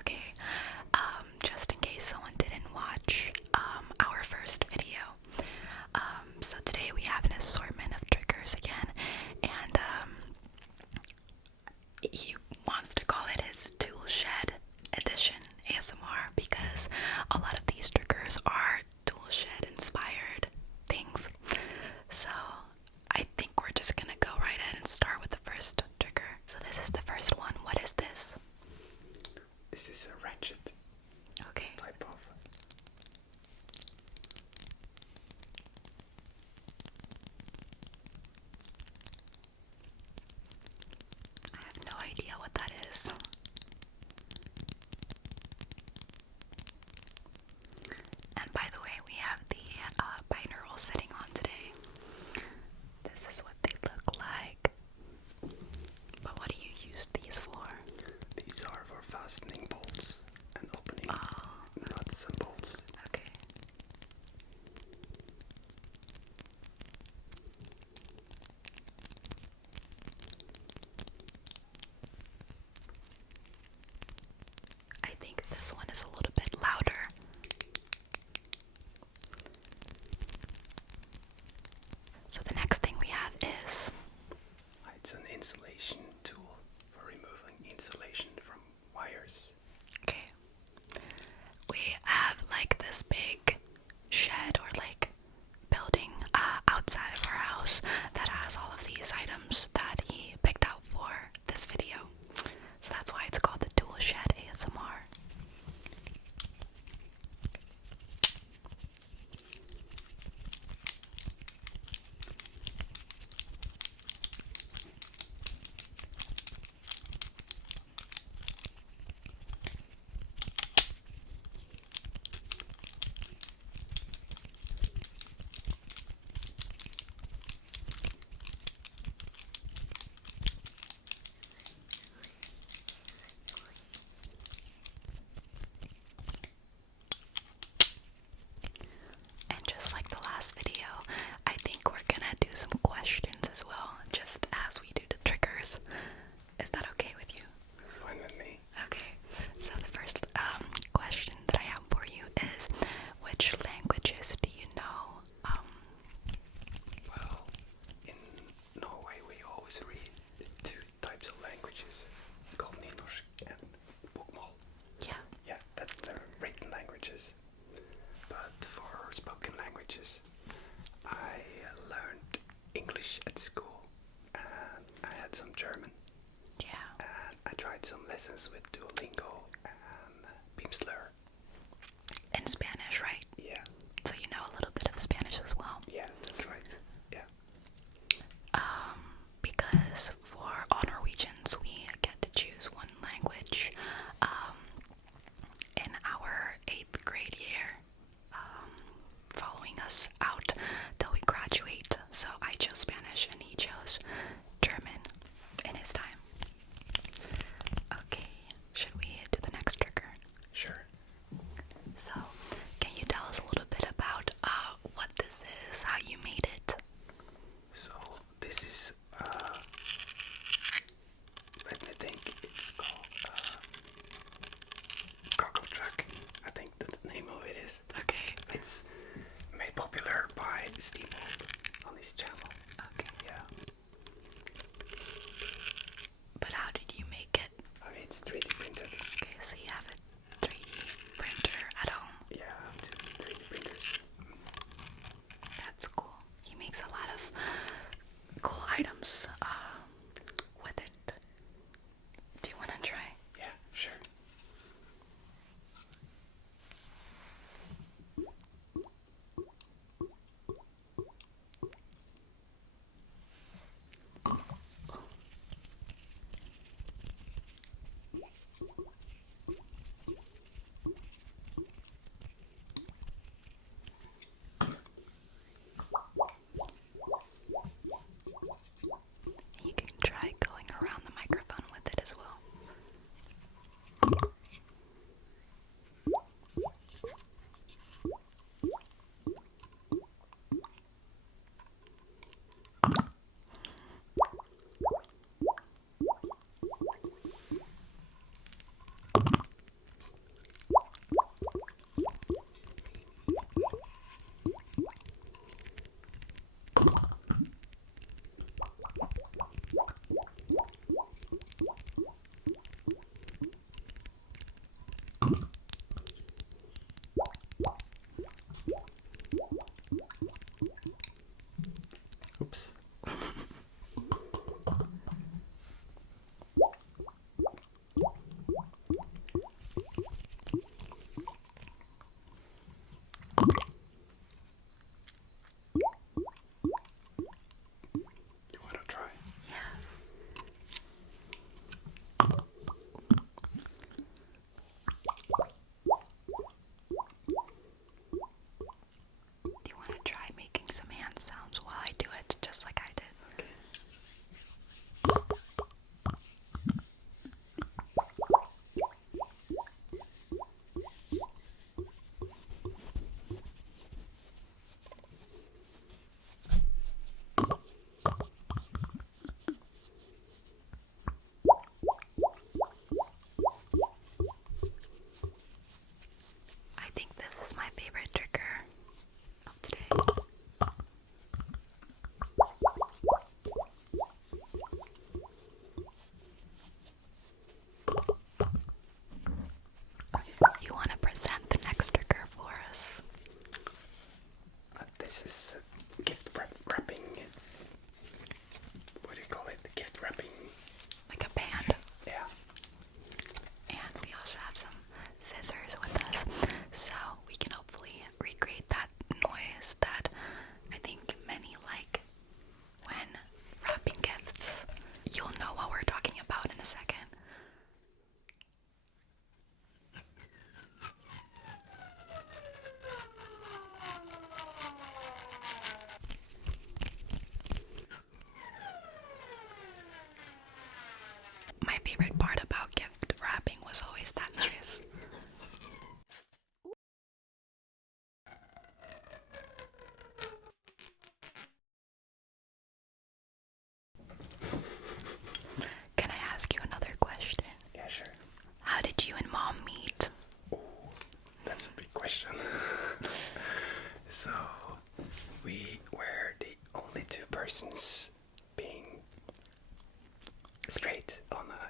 Okay, just in case someone didn't watch our first video. So today we have an assortment of triggers again, and he wants to call it his tool shed edition ASMR because a lot of these triggers are tool shed inspired things. So I think we're just gonna go right ahead and start with the first trigger. So this is the first one. What is this? This is a ratchet type of. I have no idea what that is. And by the way, we have the binaural setting on today. This is what they look like. But what do you use these for? These are for fastening bolts and opening nuts and bolts. Okay. I think this one is a little bit louder. So the next thing we have is... It's an insulation tool for removing insulation from wires. Okay. We have like this big shed or like building outside of our house that has all of these items that he picked out for this video. So that's why it's called the Tool Shed ASMR. And just like the last video, I think we're gonna do some questions as well, just as we do the triggers. Is that okay with you? That's fine with me. Okay, so the first question that I have for you is, which languages do you know? Well, in Norway we always read two types of languages, called nynorsk and bokmål. Yeah. Yeah, that's the written languages. But for spoken languages, I learned English at school, and I had some German, Yeah. and I tried some lessons with Duolingo and Beamslur. In Spanish, right? Yeah, So you know a little bit of Spanish as well. yeah, that's right. Yeah. Because for all Norwegians, we get to choose one language. In our 8th grade year, following us out till we graduate. So I chose Spanish and he chose German in his time. Okay, should we do the next trigger? Sure. So, can you tell us a little bit about what this is, how you made it? So this is let me think. It's called Goggle Track. I think that's the name of it is. Okay. It's made popular by Steamboat on his channel. Okay. Yeah. But how did you make it? It's 3D printed. Okay, so you have a 3D printer at home. Yeah, I have two 3D printers. That's cool. He makes a lot of cool items with it. Do you want to try? Yeah, sure. You can try going around the microphone with it as well.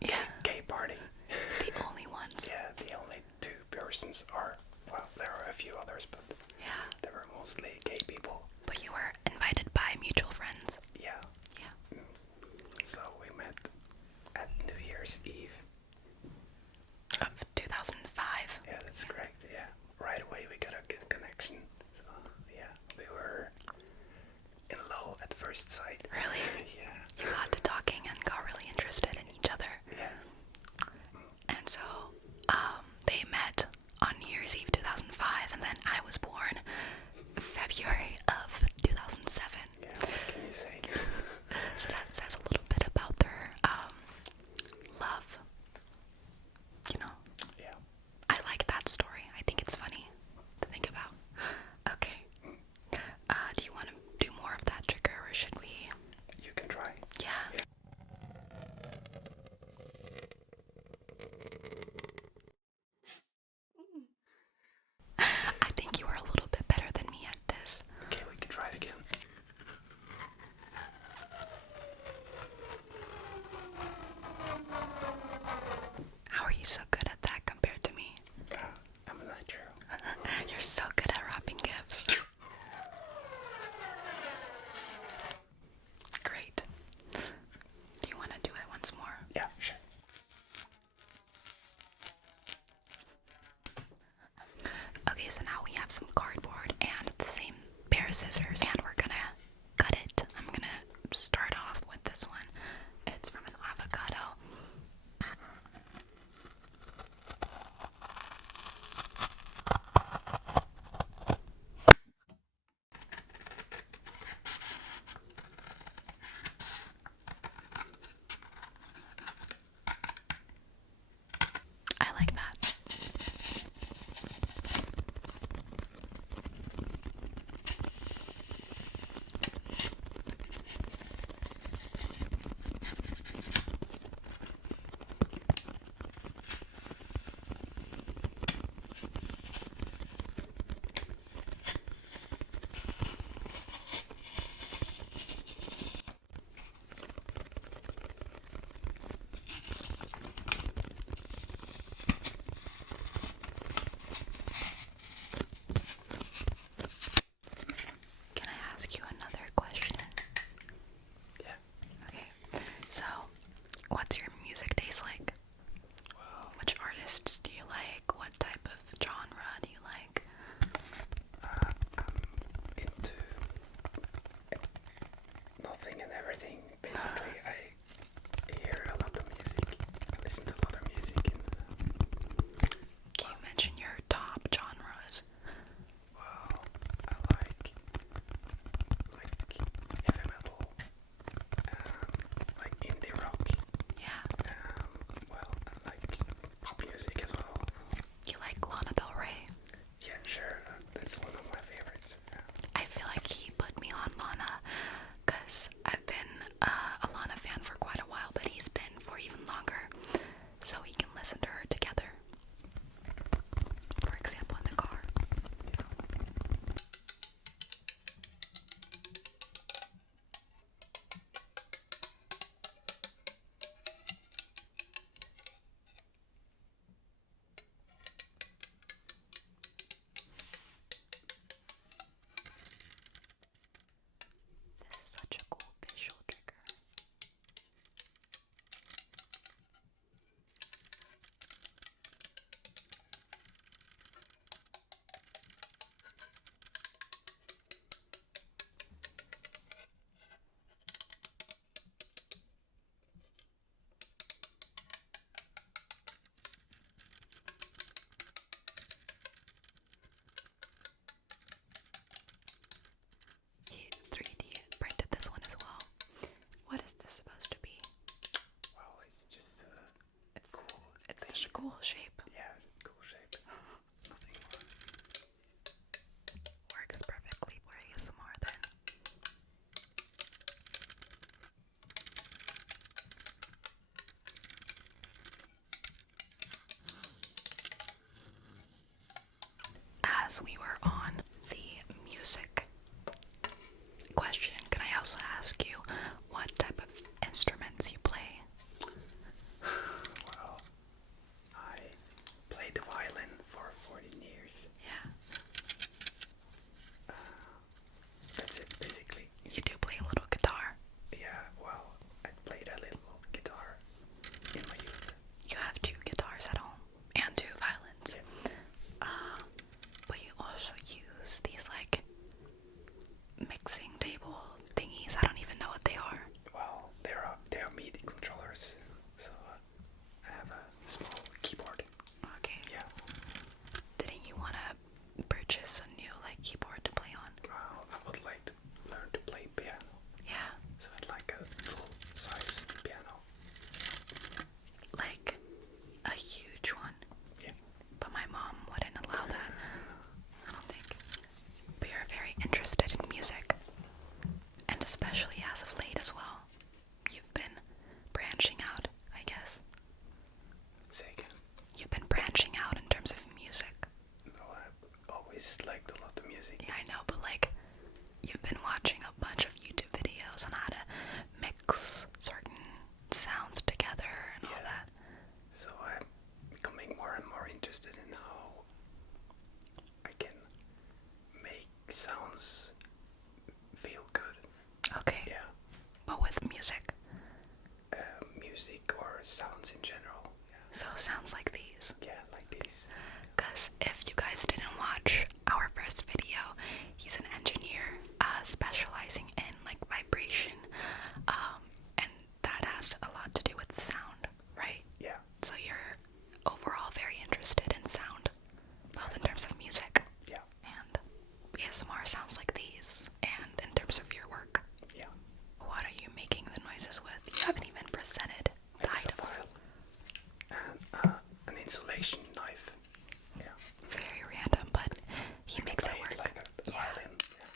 Yeah. gay party. The only ones. Yeah, the only two persons are, well, there are a few others, but Yeah. they were mostly gay people. But you were invited by mutual friends. Yeah. Yeah. So we met at New Year's Eve. Of 2005. Yeah, that's correct. Yeah, right away we got a good connection. So yeah, we were in love at first sight. Really? Yeah. You got to talking and got really interested in each other. Yeah. And so, they met on New Year's Eve 2005, and then I was born February of 2007. Yeah, what can you say? So that says a little bit about their, love. You know? Yeah. I like that story. I think it's funny to think about. Okay. Do you want to do more of that trigger, or should we? You can try. Yeah. I think you were a little bit better than me at this. Okay, we can try it again. How are you so good at that compared to me? I'm a natural. You're so good at wrapping gifts. Great. Do you want to do it once more? Yeah, sure. Okay, so now we have some cardboard and the same pair of scissors, and we're gonna cut it. I'm gonna start off with this one. It's from an avocado. I like that. Can I ask you another question? Yeah. Okay, so what's your music taste like? Well, Which artists do you like? What type of genre do you like? I'm into nothing and everything. Basically, I hear a lot of music. I listen to a lot of music. Can you mention your top genres? Well, I like heavy metal, like indie rock. Yeah. Well, I like pop music as well. You like Lana Del Rey? Yeah, sure. That's one of my favorites. Yeah. I feel like he put me on Lana because I've been a Lana fan for quite a while, but he's been for even longer. So we can listen to her together. For example, in the car. This is such a cool visual trigger. He 3D printed this one as well. What is this supposed to be? Well, it's just It's cool. It's such a cool shape. Yeah, cool shape. Nothing more. Works perfectly for ASMR then. As we were on the music question, can I also ask you what type of instruments you play? So sounds like these. Yeah, like these. Because if you guys didn't watch our first video, he's an engineer specializing in like vibration, and that has a lot to do with sound, right? Yeah. So you're overall very interested in sound, both in terms of music Yeah. and ASMR sounds like these, and in terms of your work. Yeah. What are you making the noises with? You haven't even presented the items. File and an insulation knife. Yeah. Very random, but he makes it work. Like a violin. Yeah.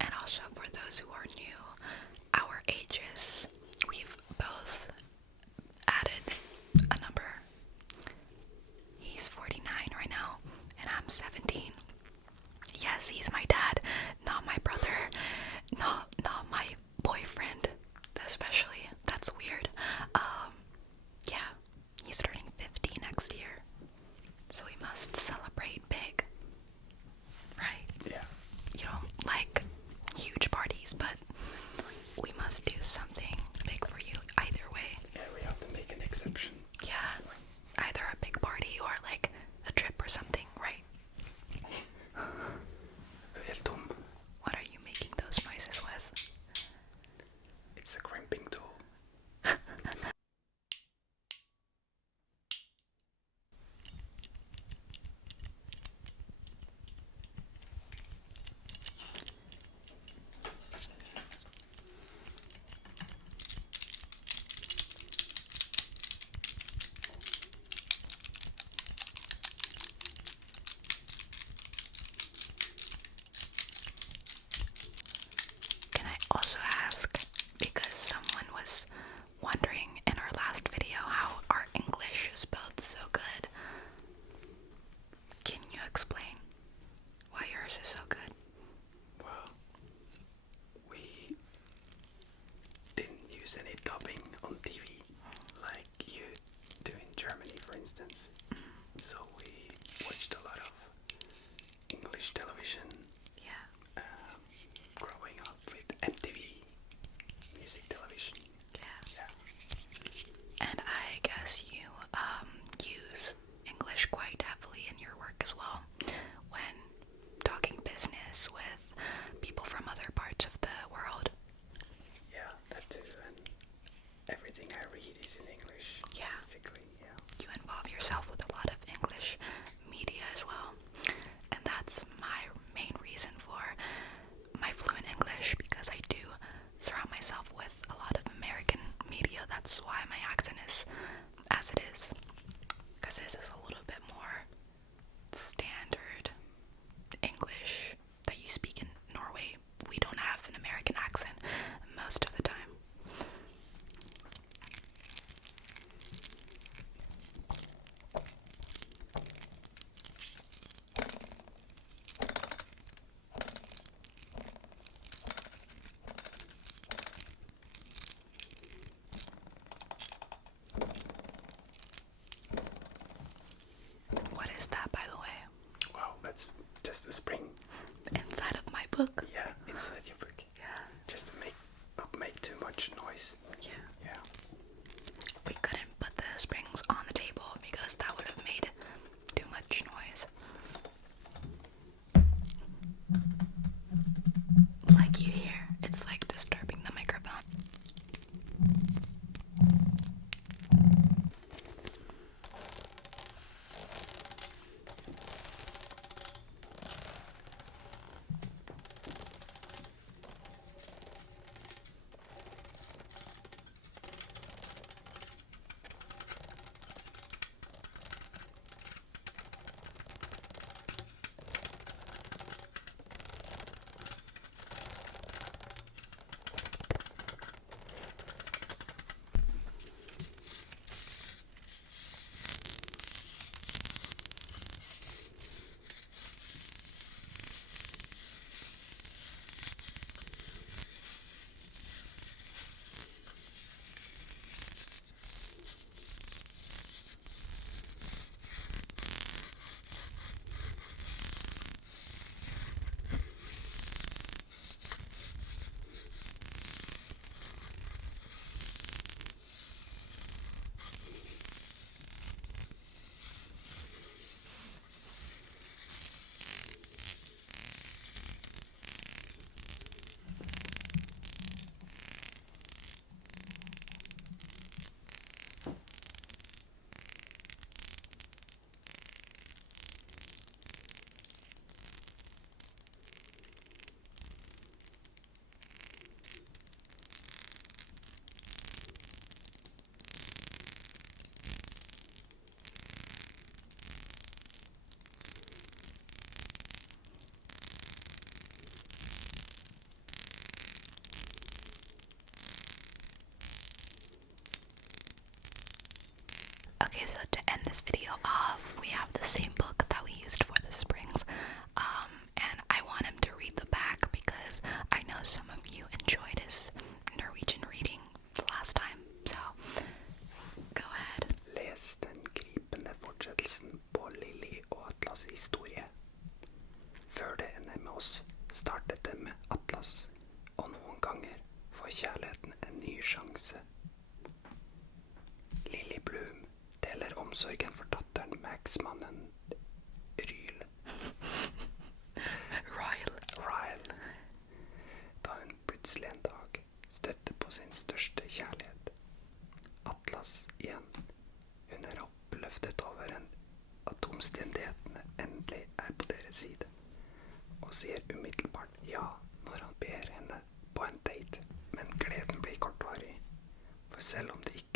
And also for those who are new, our ages, we've both added a number. He's 49 right now, and I'm 17. Yes, he's my dad, not my brother, not my boyfriend, especially. That's weird. Yeah, he's turning 50 next year, so we must celebrate big, right? Yeah. You don't like huge parties, but we must do something big for you either way. Yeah, we have to make an exception. Yeah, either a big party or like a trip or something, right? What are you making those noises with? It's a crimping tool. Can I also ask, because someone was wondering in our last video how our English is spelled so good, can you explain why yours is so good? Well, we didn't use any dubbing on TV like you do in Germany, for instance. So we watched a lot of English television. Yeah, Growing up with MTV music television. yeah. Yeah. And I guess you use English quite heavily in your work as well when talking business with people from other parts of the world. Yeah, that too. And everything I read is in English. Yeah. Basically, yeah. You involve yourself with a lot of English media as well, and that's my main this video off, we have the same book that we used for the springs, and I want him to read the back because I know some of you enjoyed his Norwegian reading the last time, so go ahead. Les den gripende fortsettelsen på Lily og Atlas' historie. Før det ender med oss, startet det med Atlas, og noen ganger får kjærligheten en ny sjanse. Lily Bloom deler omsorgen for datteren med eksmannen Ryle. Da hun plutselig en dag støtter på sin største kjærlighet. Atlas igjen. Hun er oppløftet over at omstendighetene endelig er på deres side, og sier umiddelbart ja når han ber henne på en date. Men gleden blir kortvarig, for selv om det ikke